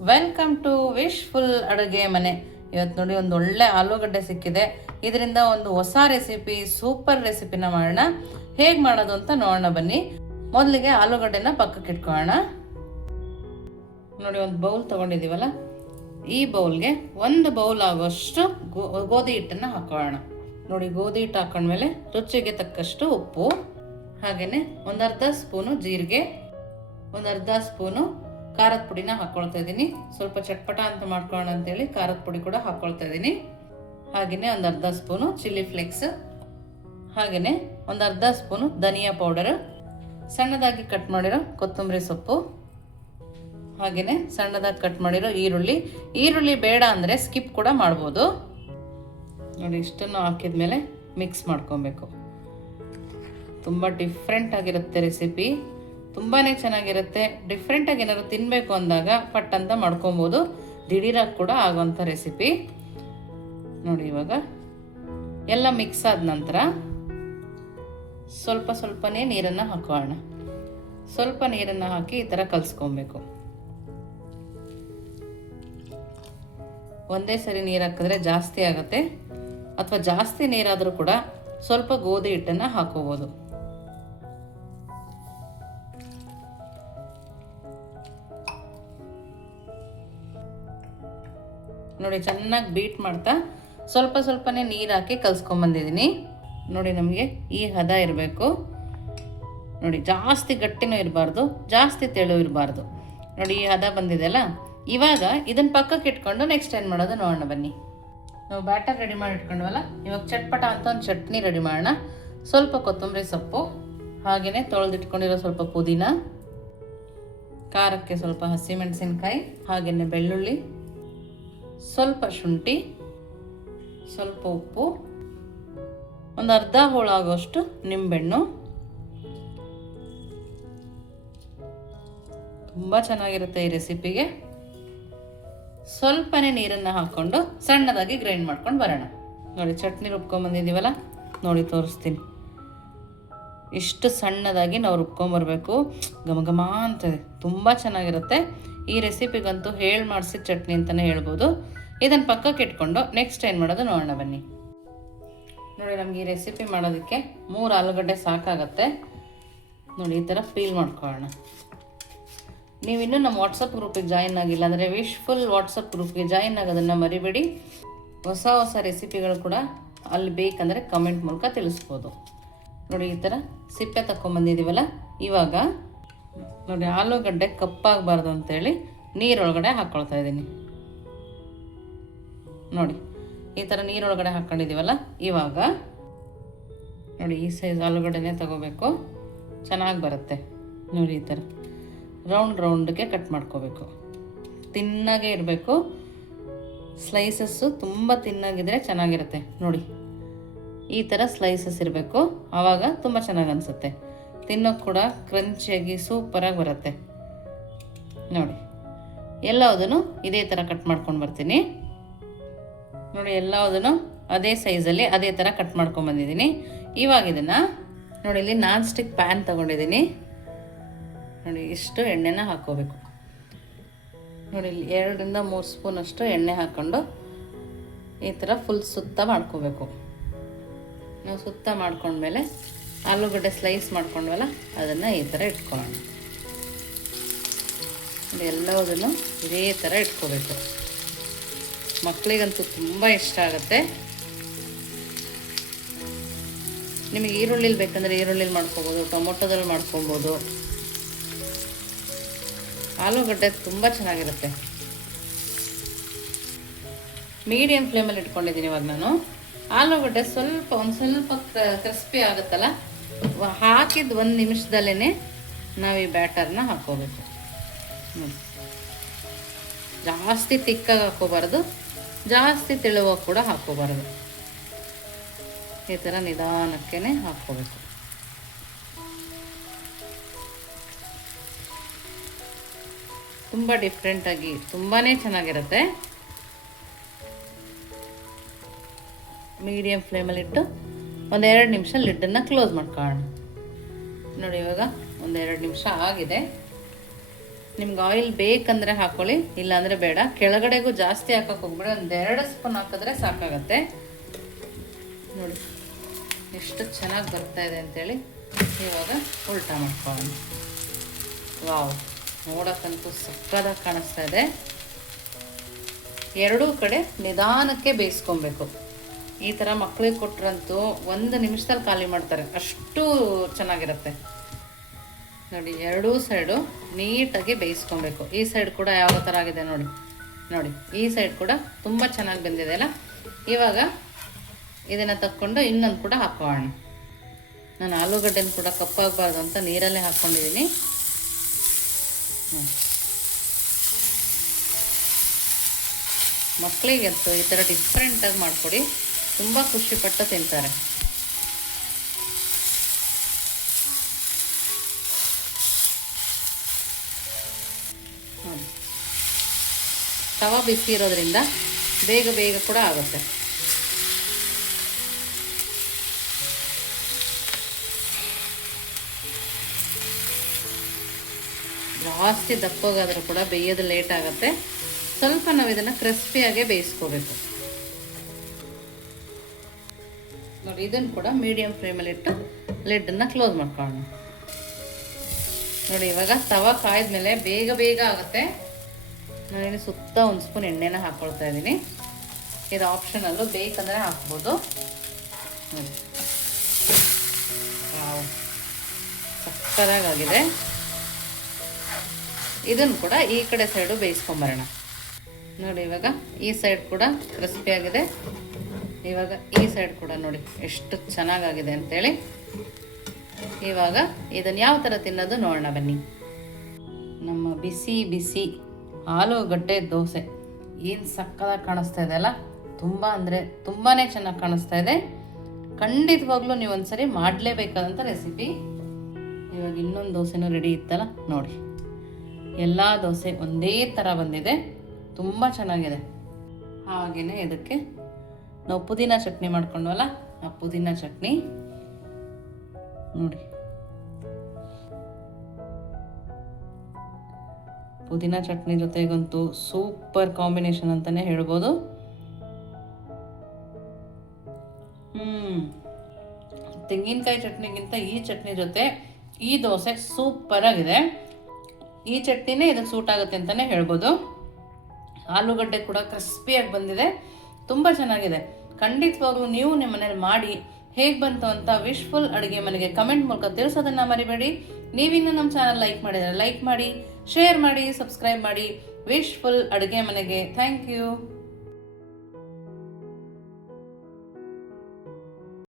Welcome to wish full ಅಡುಗೆ ಮನೆ. ಇವತ್ತು ನೋಡಿ ಒಂದು ಒಳ್ಳೆ ಆಲೂಗಡ್ಡೆ ಸಿಕ್ಕಿದೆ. ಇದರಿಂದ ಒಂದು ಹೊಸ ರೆಸಿಪಿ, ಸೂಪರ್ ರೆಸಿಪಿನ ಮಾಡೋಣ. ಹೇಗೆ ಮಾಡೋದು ಅಂತ ನೋಡೋಣ ಬನ್ನಿ. ಮೊದಲಿಗೆ ಆಲೂಗಡ್ಡೆನ ಪಕ್ಕಕ್ಕೆ ಇಟ್ಕೊಳ್ಳೋಣ. ನೋಡಿ ಒಂದು ಬೌಲ್ ತೊಗೊಂಡಿದ್ದೀವಲ್ಲ ಈ ಬೌಲ್ಗೆ ಒಂದು ಬೌಲ್ ಆಗುವಷ್ಟು ಗೋ- ಗೋಧಿ ಹಿಟ್ಟನ್ನು ಹಾಕೊಳ್ಳೋಣ. ನೋಡಿ, ಗೋಧಿ ಹಿಟ್ಟು ಹಾಕೊಂಡ್ಮೇಲೆ ರುಚಿಗೆ ತಕ್ಕಷ್ಟು ಉಪ್ಪು ಹಾಗೆಯೇ ಒಂದು ಅರ್ಧ ಸ್ಪೂನು ಜೀರಿಗೆ ಒಂದು ಅರ್ಧ ಸ್ಪೂನು ಖಾರದ ಪುಡಿನ ಹಾಕ್ಕೊಳ್ತಾ ಇದ್ದೀನಿ. ಸ್ವಲ್ಪ ಚಟ್ಪಟ ಅಂತ ಮಾಡ್ಕೊಳ್ಳೋಣ ಅಂತೇಳಿ ಖಾರದ ಪುಡಿ ಕೂಡ ಹಾಕ್ಕೊಳ್ತಾ ಇದ್ದೀನಿ. ಹಾಗೆಯೇ ಒಂದು ಅರ್ಧ ಸ್ಪೂನು ಚಿಲ್ಲಿ ಫ್ಲೇಕ್ಸ್ ಹಾಗೆಯೇ ಒಂದು ಅರ್ಧ ಸ್ಪೂನು ಧನಿಯಾ ಪೌಡರ್, ಸಣ್ಣದಾಗಿ ಕಟ್ ಮಾಡಿರೋ ಕೊತ್ತಂಬರಿ ಸೊಪ್ಪು ಹಾಗೆಯೇ ಸಣ್ಣದಾಗಿ ಕಟ್ ಮಾಡಿರೋ ಈರುಳ್ಳಿ. ಈರುಳ್ಳಿ ಬೇಡ ಅಂದರೆ ಸ್ಕಿಪ್ ಕೂಡ ಮಾಡ್ಬೋದು. ನೋಡಿ ಇಷ್ಟನ್ನು ಹಾಕಿದ್ಮೇಲೆ ಮಿಕ್ಸ್ ಮಾಡ್ಕೊಬೇಕು. ತುಂಬ ಡಿಫ್ರೆಂಟ್ ಆಗಿರುತ್ತೆ ರೆಸಿಪಿ ತುಂಬಾ ಚೆನ್ನಾಗಿರುತ್ತೆ. ಡಿಫ್ರೆಂಟಾಗಿ ಏನಾದ್ರು ತಿನ್ನಬೇಕು ಅಂದಾಗ ಪಟ್ ಅಂತ ಮಾಡ್ಕೊಬೋದು. ದಿಢೀರಾಗಿ ಕೂಡ ಆಗೋಂಥ ರೆಸಿಪಿ ನೋಡಿ ಇವಾಗ. ಎಲ್ಲ ಮಿಕ್ಸ್ ಆದ ನಂತರ ಸ್ವಲ್ಪ ಸ್ವಲ್ಪನೇ ನೀರನ್ನು ಹಾಕೋಣ. ಸ್ವಲ್ಪ ನೀರನ್ನು ಹಾಕಿ ಈ ಥರ ಕಲಿಸ್ಕೊಬೇಕು. ಒಂದೇ ಸರಿ ನೀರು ಹಾಕಿದ್ರೆ ಜಾಸ್ತಿ ಆಗುತ್ತೆ. ಅಥವಾ ಜಾಸ್ತಿ ನೀರಾದರೂ ಕೂಡ ಸ್ವಲ್ಪ ಗೋಧಿ ಹಿಟ್ಟನ್ನು ಹಾಕೋಬೋದು. ನೋಡಿ, ಚೆನ್ನಾಗಿ ಬೀಟ್ ಮಾಡ್ತಾ ಸ್ವಲ್ಪ ಸ್ವಲ್ಪನೇ ನೀರು ಹಾಕಿ ಕಲಸ್ಕೊಂಬಂದಿದ್ದೀನಿ ನೋಡಿ, ನಮಗೆ ಈ ಹದ ಇರಬೇಕು. ನೋಡಿ, ಜಾಸ್ತಿ ಗಟ್ಟಿನೂ ಇರಬಾರ್ದು, ಜಾಸ್ತಿ ತೆಳು ಇರಬಾರ್ದು. ನೋಡಿ, ಈ ಹದ ಬಂದಿದೆಯಲ್ಲ ಇವಾಗ ಇದನ್ನು ಪಕ್ಕಕ್ಕೆ ಇಟ್ಕೊಂಡು ನೆಕ್ಸ್ಟ್ ಏನು ಮಾಡೋದು ನೋಡೋಣ ಬನ್ನಿ. ನಾವು ಬ್ಯಾಟರ್ ರೆಡಿ ಮಾಡಿ ಇಟ್ಕೊಂಡ್ವಲ್ಲ? ಇವಾಗ ಚಟ್ಪಟ ಅಂತ ಒಂದು ಚಟ್ನಿ ರೆಡಿ ಮಾಡೋಣ. ಸ್ವಲ್ಪ ಕೊತ್ತಂಬರಿ ಸೊಪ್ಪು ಹಾಗೆಯೇ ತೊಳೆದಿಟ್ಕೊಂಡಿರೋ ಸ್ವಲ್ಪ ಪುದೀನ, ಖಾರಕ್ಕೆ ಸ್ವಲ್ಪ ಹಸಿಮೆಣಸಿನ್ಕಾಯಿ ಹಾಗೆಯೇ ಬೆಳ್ಳುಳ್ಳಿ. ಸ್ವಲ್ಪ ಶುಂಠಿ, ಸ್ವಲ್ಪ ಉಪ್ಪು, ಒಂದು ಅರ್ಧ ಹೋಳಾಗೋಷ್ಟು ನಿಂಬೆಹಣ್ಣು. ತುಂಬ ಚೆನ್ನಾಗಿರುತ್ತೆ ಈ ರೆಸಿಪಿಗೆ. ಸ್ವಲ್ಪನೇ ನೀರನ್ನು ಹಾಕ್ಕೊಂಡು ಸಣ್ಣದಾಗಿ ಗ್ರೈಂಡ್ ಮಾಡ್ಕೊಂಡು ಬರೋಣ. ನೋಡಿ ಚಟ್ನಿ ರುಬ್ಕೊಂಬಂದಿದ್ದೀವಲ್ಲ ನೋಡಿ, ತೋರಿಸ್ತೀನಿ. ಇಷ್ಟು ಸಣ್ಣದಾಗಿ ನಾವು ರುಬ್ಕೊಂಬರ್ಬೇಕು ಘಮ ಘಮ ಅಂತ ತುಂಬ ಚೆನ್ನಾಗಿರುತ್ತೆ. ಈ ರೆಸಿಪಿಗಂತೂ ಹೇಳಿ ಮಾಡಿಸಿದ ಚಟ್ನಿ ಅಂತಲೇ ಹೇಳ್ಬೋದು. ಇದನ್ನು ಪಕ್ಕಕ್ಕೆ ಇಟ್ಕೊಂಡು ನೆಕ್ಸ್ಟ್ ಏನು ಮಾಡೋದು ನೋಡೋಣ ಬನ್ನಿ. ನೋಡಿ ನಮಗೆ ಈ ರೆಸಿಪಿ ಮಾಡೋದಕ್ಕೆ ಮೂರು ಆಲೂಗಡ್ಡೆ ಸಾಕಾಗತ್ತೆ. ನೋಡಿ ಈ ಥರ ಫೀಲ್ ಮಾಡ್ಕೊಳ್ಳೋಣ. ನೀವಿನ್ನೂ ನಮ್ಮ ವಾಟ್ಸಪ್ ಗ್ರೂಪಿಗೆ ಜಾಯಿನ್ ಆಗಿಲ್ಲ ಅಂದರೆ ವಿಶ್ಫುಲ್ ವಾಟ್ಸಪ್ ಗ್ರೂಪ್ಗೆ ಜಾಯಿನ್ ಆಗೋದನ್ನು ಮರಿಬೇಡಿ. ಹೊಸ ಹೊಸ ರೆಸಿಪಿಗಳು ಕೂಡ ಅಲ್ಲಿ ಬೇಕಂದರೆ ಕಮೆಂಟ್ ಮೂಲಕ ತಿಳಿಸ್ಬೋದು. ನೋಡಿ ಈ ಥರ ಸಿಪ್ಪೆ ತಗೊಂಬಂದಿದ್ದೀವಲ್ಲ ಇವಾಗ ನೋಡಿ, ಆಲೂಗಡ್ಡೆ ಕಪ್ಪಾಗಬಾರ್ದು ಅಂತೇಳಿ ನೀರೊಳಗಡೆ ಹಾಕ್ಕೊಳ್ತಾ ಇದ್ದೀನಿ. ನೋಡಿ, ಈ ಥರ ನೀರೊಳಗಡೆ ಹಾಕ್ಕೊಂಡಿದ್ದೀವಲ್ಲ ಇವಾಗ ನೋಡಿ, ಈ ಸೈಜ್ ಆಲೂಗಡ್ಡೆನೇ ತಗೋಬೇಕು. ಚೆನ್ನಾಗಿ ಬರುತ್ತೆ ನೋಡಿ ಈ ಥರ ರೌಂಡ್ ರೌಂಡ್ಗೆ ಕಟ್ ಮಾಡ್ಕೋಬೇಕು. ತಿನ್ನಾಗೆ ಇರಬೇಕು. ಸ್ಲೈಸಸ್ಸು ತುಂಬ ತಿನ್ನಾಗಿದ್ದರೆ ಚೆನ್ನಾಗಿರುತ್ತೆ. ನೋಡಿ, ಈ ಥರ ಸ್ಲೈಸಸ್ ಇರಬೇಕು. ಆವಾಗ ತುಂಬ ಚೆನ್ನಾಗಿ ಅನಿಸುತ್ತೆ. ತಿನ್ನೋಕೆ ಕೂಡ ಕ್ರಂಚಿಯಾಗಿ ಸೂಪರಾಗಿ ಬರುತ್ತೆ. ನೋಡಿ, ಎಲ್ಲವುದನ್ನು ಇದೇ ಥರ ಕಟ್ ಮಾಡ್ಕೊಂಡು ಬರ್ತೀನಿ. ನೋಡಿ, ಎಲ್ಲವುದನ್ನು ಅದೇ ಸೈಜಲ್ಲಿ ಅದೇ ಥರ ಕಟ್ ಮಾಡ್ಕೊಂಬಂದಿದ್ದೀನಿ ಇವಾಗ ಇದನ್ನು ನೋಡಿ, ಇಲ್ಲಿ ನಾನ್ ಸ್ಟಿಕ್ ಪ್ಯಾನ್ ತೊಗೊಂಡಿದ್ದೀನಿ. ನೋಡಿ, ಇಷ್ಟು ಎಣ್ಣೆನ ಹಾಕ್ಕೋಬೇಕು. ನೋಡಿ, ಇಲ್ಲಿ ಎರಡರಿಂದ ಮೂರು ಸ್ಪೂನಷ್ಟು ಎಣ್ಣೆ ಹಾಕ್ಕೊಂಡು ಈ ಥರ ಫುಲ್ ಸುತ್ತ ಮಾಡ್ಕೋಬೇಕು. ನಾವು ಸುತ್ತ ಮಾಡ್ಕೊಂಡ್ಮೇಲೆ ಆಲೂಗಡ್ಡೆ ಸ್ಲೈಸ್ ಮಾಡ್ಕೊಂಡ್ವಲ್ಲ, ಅದನ್ನು ಈ ಥರ ಇಟ್ಕೊಳ್ಳೋಣ. ಎಲ್ಲದನ್ನು ಇದೇ ಥರ ಇಟ್ಕೋಬೇಕು. ಮಕ್ಕಳಿಗಂತೂ ತುಂಬ ಇಷ್ಟ ಆಗುತ್ತೆ. ನಿಮಗೆ ಈರುಳ್ಳಿಲಿ ಬೇಕಂದರೆ ಈರುಳ್ಳಿಲಿ ಮಾಡ್ಕೊಬೋದು ಟೊಮೊಟೊದಲ್ಲಿ ಮಾಡ್ಕೊಬೋದು. ಆಲೂಗಡ್ಡೆ ತುಂಬ ಚೆನ್ನಾಗಿರುತ್ತೆ. ಮೀಡಿಯಂ ಫ್ಲೇಮಲ್ಲಿ ಇಟ್ಕೊಂಡಿದ್ದೀನಿ ಇವಾಗ ನಾನು. ಆಲೂಗಡ್ಡೆ ಸ್ವಲ್ಪ, ಒಂದು ಸ್ವಲ್ಪ ಕ್ರಿಸ್ಪಿ ಆಗುತ್ತಲ್ಲ? ಹಾಕಿದ ಒಂದು ನಿಮಿಷದಲ್ಲೇ ನಾವು ಈ ಬ್ಯಾಟರ್ನ ಹಾಕ್ಕೋಬೇಕು. ಹ್ಮ್. ಜಾಸ್ತಿ ತಿಕ್ಕಾಗಿ ಹಾಕೋಬಾರ್ದು ಜಾಸ್ತಿ ತೆಳುವಾಗಿ ಕೂಡ ಹಾಕೋಬಾರ್ದು ಈ ಥರ ನಿಧಾನಕ್ಕೇ ಹಾಕ್ಕೋಬೇಕು. ತುಂಬ ಡಿಫ್ರೆಂಟಾಗಿ ತುಂಬಾ ಚೆನ್ನಾಗಿರುತ್ತೆ. ಮೀಡಿಯಮ್ ಫ್ಲೇಮಲ್ಲಿಟ್ಟು ಒಂದೆರಡು ನಿಮಿಷ ಲಿಡ್ಡನ್ನು ಕ್ಲೋಸ್ ಮಾಡ್ಕೊಳ್ಳೋಣ. ನೋಡಿ, ಇವಾಗ ಒಂದೆರಡು ನಿಮಿಷ ಆಗಿದೆ. ನಿಮ್ಗೆ ಆಯಿಲ್ ಬೇಕಂದ್ರೆ ಹಾಕೊಳ್ಳಿ ಇಲ್ಲಾಂದರೆ ಬೇಡ. ಕೆಳಗಡೆಗೂ ಜಾಸ್ತಿ ಹಾಕಕ್ಕೆ ಹೋಗ್ಬೇಡಿ. ಒಂದೆರಡು ಸ್ಪೂನ್ ಹಾಕಿದ್ರೆ ಸಾಕಾಗತ್ತೆ. ನೋಡಿ, ಎಷ್ಟು ಚೆನ್ನಾಗಿ ಬರ್ತಾ ಇದೆ ಅಂತೇಳಿ ಇವಾಗ ಉಲ್ಟಾ ಮಾಡ್ಕೊಳ್ಳೋಣ. ವಾವ್, ನೋಡೋಕ್ಕಂತೂ ಸಕ್ಕದಾಗಿ ಕಾಣಿಸ್ತಾ ಇದೆ. ಎರಡೂ ಕಡೆ ನಿಧಾನಕ್ಕೆ ಬೇಯಿಸ್ಕೊಬೇಕು. ಈ ಥರ ಮಕ್ಕಳಿಗೆ ಕೊಟ್ಟರಂತೂ ಒಂದು ನಿಮಿಷದಲ್ಲಿ ಖಾಲಿ ಮಾಡ್ತಾರೆ. ಅಷ್ಟು ಚೆನ್ನಾಗಿರುತ್ತೆ. ನೋಡಿ, ಎರಡೂ ಸೈಡು ನೀಟಾಗಿ ಬೇಯಿಸ್ಕೊಬೇಕು. ಈ ಸೈಡ್ ಕೂಡ ಯಾವ ಥರ ಆಗಿದೆ ನೋಡಿ. ನೋಡಿ, ಈ ಸೈಡ್ ಕೂಡ ತುಂಬ ಚೆನ್ನಾಗಿ ಬಂದಿದೆ ಅಲ್ಲ? ಇವಾಗ ಇದನ್ನು ತಕ್ಕೊಂಡು ಇನ್ನೊಂದು ಕೂಡ ಹಾಕೋಣ. ನಾನು ಆಲೂಗಡ್ಡೆನ ಕೂಡ ಕಪ್ಪಾಗಬಾರ್ದು ಅಂತ ನೀರಲ್ಲೇ ಹಾಕ್ಕೊಂಡಿದ್ದೀನಿ ಮಕ್ಕಳಿಗೆ ಅಂತೂ ಈ ಥರ ಡಿಫ್ರೆಂಟಾಗಿ ಮಾಡಿಕೊಡಿ. ತುಂಬ ಖುಷಿಪಟ್ಟು ತಿಂತಾರೆ. ತವ ಬಿಸಿ ಇರೋದ್ರಿಂದ ಬೇಗ ಬೇಗ ಕೂಡ ಆಗುತ್ತೆ. ಜಾಸ್ತಿ ದಪ್ಪಗಾದರೂ ಕೂಡ ಬೇಯೋದು ಲೇಟ್ ಆಗುತ್ತೆ. ಸ್ವಲ್ಪ ನಾವು ಇದನ್ನು ಕ್ರಿಸ್ಪಿಯಾಗೆ ಬೇಯಿಸ್ಕೋಬೇಕು. ನೋಡಿ, ಇದನ್ನು ಕೂಡ ಮೀಡಿಯಮ್ ಫ್ಲೇಮಲ್ಲಿ ಇಟ್ಟು ಲಿಡ್ಡನ್ನು ಕ್ಲೋಸ್ ಮಾಡ್ಕೊಳ್ಳೋಣ. ನೋಡಿ, ಇವಾಗ ತವ ಕಾಯ್ದ್ಮೇಲೆ ಬೇಗ ಬೇಗ ಆಗುತ್ತೆ. ನಾನಿಲ್ಲಿ ಸುತ್ತ ಒಂದು ಸ್ಪೂನ್ ಎಣ್ಣೆನ ಹಾಕ್ಕೊಳ್ತಾ ಇದ್ದೀನಿ. ಇದು ಆಪ್ಷನಲ್ಲು ಬೇಕಂದರೆ ಹಾಕ್ಬೋದು. ಸಕ್ಕತ್ತಾಗಾಗಿದೆ. ಇದನ್ನು ಕೂಡ ಈ ಕಡೆ ಸೈಡು ಬೇಯಿಸ್ಕೊಂಬರೋಣ. ನೋಡಿ, ಇವಾಗ ಈ ಸೈಡ್ ಕೂಡ ಕ್ರಿಸ್ಪಿ ಆಗಿದೆ. ಇವಾಗ ಈ ಸೈಡ್ ಕೂಡ ನೋಡಿ ಎಷ್ಟು ಚೆನ್ನಾಗಾಗಿದೆ ಅಂತೇಳಿ. ಇವಾಗ ಇದನ್ನು ಯಾವ ಥರ ತಿನ್ನೋದು ನೋಡೋಣ ಬನ್ನಿ. ನಮ್ಮ ಬಿಸಿ ಬಿಸಿ ಆಲೂಗಡ್ಡೆ ದೋಸೆ. ಏನು ಸಕ್ಕದಾಗಿ ಕಾಣಿಸ್ತಾ ಇದೆ ಅಲ್ಲ? ತುಂಬ ಅಂದರೆ ತುಂಬಾ ಚೆನ್ನಾಗಿ ಕಾಣಿಸ್ತಾ ಇದೆ. ಖಂಡಿತವಾಗ್ಲೂ ನೀವು ಒಂದ್ಸರಿ ಮಾಡಲೇಬೇಕಾದಂಥ ರೆಸಿಪಿ ಇವಾಗ ಇನ್ನೊಂದು ದೋಸೆನೂ ರೆಡಿ ಇತ್ತಲ್ಲ? ನೋಡಿ. ಎಲ್ಲ ದೋಸೆ ಒಂದೇ ಥರ ಬಂದಿದೆ. ತುಂಬ ಚೆನ್ನಾಗಿದೆ. ಹಾಗೆಯೇ ಇದಕ್ಕೆ ನಾವು ಪುದೀನ ಚಟ್ನಿ ಮಾಡ್ಕೊಂಡ್ವಲ್ಲ, ಆ ಪುದೀನ ಚಟ್ನಿ. ನೋಡಿ. ಪುದೀನ ಚಟ್ನಿ ಜೊತೆಗಂತೂ ಸೂಪರ್ ಕಾಂಬಿನೇಷನ್ ಅಂತಲೇ ಹೇಳ್ಬೋದು. ಹ್ಮ್. ತೆಂಗಿನಕಾಯಿ ಚಟ್ನಿಗಿಂತ ಈ ಚಟ್ನಿ ಜೊತೆ ಈ ದೋಸೆ ಸೂಪರ್ ಆಗಿದೆ. ಈ ಚಟ್ನಿನೇ ಇದಕ್ಕೆ ಸೂಟ್ ಆಗುತ್ತೆ ಅಂತಲೇ ಹೇಳ್ಬೋದು. ಆಲೂಗಡ್ಡೆ ಕೂಡ ಕ್ರಿಸ್ಪಿಯಾಗಿ ಬಂದಿದೆ. ತುಂಬ ಚೆನ್ನಾಗಿದೆ. ಖಂಡಿತವಾಗ್ಲೂ ನೀವು ನಿಮ್ಮ ಮನೇಲಿ ಮಾಡಿ ಹೇಗೆ ಬಂತು ಅಂತ ವಿಶ್ಫುಲ್ ಅಡುಗೆ ಮನೆಗೆ ಕಮೆಂಟ್ ಮೂಲಕ ತಿಳಿಸೋದನ್ನ ಮರಿಬೇಡಿ. ನೀವಿನ್ನೂ ನಮ್ಮ ಚಾನಲ್ ಲೈಕ್ ಮಾಡಿದರೆ ಲೈಕ್ ಮಾಡಿ ಶೇರ್ ಮಾಡಿ ಸಬ್ಸ್ಕ್ರೈಬ್ ಮಾಡಿ. ವಿಶ್ಫುಲ್ ಅಡುಗೆ ಮನೆಗೆ. Thank you